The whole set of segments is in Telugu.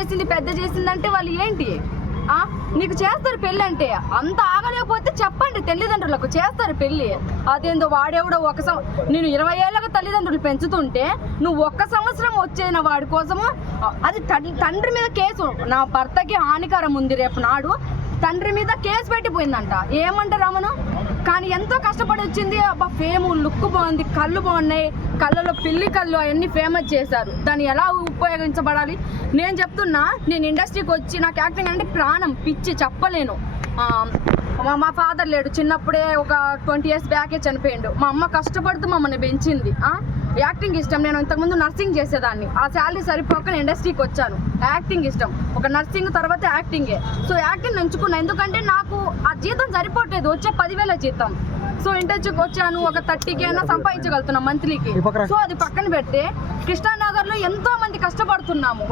చేసింది పెద్ద చేసిందంటే వాళ్ళు ఏంటి? నీకు చేస్తారు పెళ్ళి అంటే, అంత ఆగలేకపోతే చెప్పండి తల్లిదండ్రులకు, చేస్తారు పెళ్ళి. అదేందో వాడేవడో నేను 20 ఏళ్ళగా తల్లిదండ్రులు పెంచుతుంటే నువ్వు 1 సంవత్సరం వచ్చేన వాడి కోసము, అది తండ్రి మీద కేసు. నా భర్తకి హానికరం ఉంది రేపు నాడు, తండ్రి మీద కేసు పెట్టిపోయిందంట. ఏమంటారు అమ్మను? కానీ ఎంతో కష్టపడి వచ్చింది. అబ్బా ఫేమ్, లుక్ బాగుంది, కళ్ళు బాగున్నాయి, కళ్ళలో పిల్లి కళ్ళు అవన్నీ ఫేమస్ చేశారు. దాన్ని ఎలా ఉపయోగించబడాలి? నేను చెప్తున్నా, నేను ఇండస్ట్రీకి వచ్చి నాకు యాక్టింగ్ అంటే ప్రాణం, పిచ్చి చెప్పలేను. మా ఫాదర్ లేడు, చిన్నప్పుడే ఒక 20 years బ్యాకే చనిపోయిండు. మా అమ్మ కష్టపడుతూ మమ్మల్ని పెంచింది. యాక్టింగ్ ఇష్టం. నేను ఇంతకుముందు నర్సింగ్ చేసేదాన్ని, ఆ శాలరీ సరిపోక నేను ఇండస్ట్రీకి వచ్చాను. యాక్టింగ్ ఇష్టం, ఒక నర్సింగ్ తర్వాత యాక్టింగే. సో యాక్టింగ్ ఎంచుకున్నా, ఎందుకంటే నాకు ఆ జీతం సరిపోవట్లేదు, వచ్చే 10,000 జీతం. సో ఇండస్ట్రీకి వచ్చాను, ఒక 30K అయినా సంపాదించగలుగుతున్నాం మంత్లీకి. సో అది పక్కన పెడితే కృష్ణానగర్లో ఎంతో మంది కష్టపడుతున్నాము.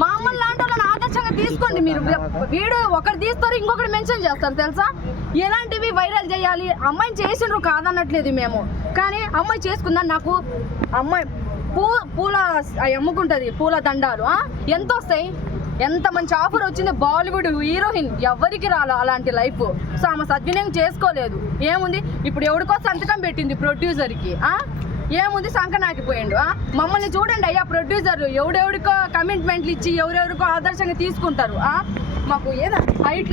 మా అమ్మని లాంటి వాళ్ళని ఆదర్శంగా తీసుకోండి మీరు. వీడియో ఒకటి తీస్తారు, ఇంకొకటి మెన్షన్ చేస్తారు తెలుసా? ఎలాంటివి వైరల్ చేయాలి? అమ్మాయిని చేసిండ్రు కాదనట్లేదు మేము, కానీ అమ్మాయి చేసుకుందని. నాకు అమ్మాయి పూల అమ్ముకుంటుంది, పూల దండాలు ఎంత వస్తాయి? ఎంత మంచి ఆఫర్ వచ్చింది, బాలీవుడ్ హీరోయిన్, ఎవరికి రాలో అలాంటి లైఫ్. సో ఆమె సద్వినియోగం చేసుకోలేదు. ఏముంది ఇప్పుడు, ఎవరికో సంతకం పెట్టింది ప్రొడ్యూసర్కి, ఏముంది సంకనాకిపోయిండు. మమ్మల్ని చూడండి అయ్యా ప్రొడ్యూసర్లు, ఎవడెవడికో కమిట్మెంట్లు ఇచ్చి ఎవరెవరికో ఆదర్శంగా తీసుకుంటారు. మాకు ఏదో హైట్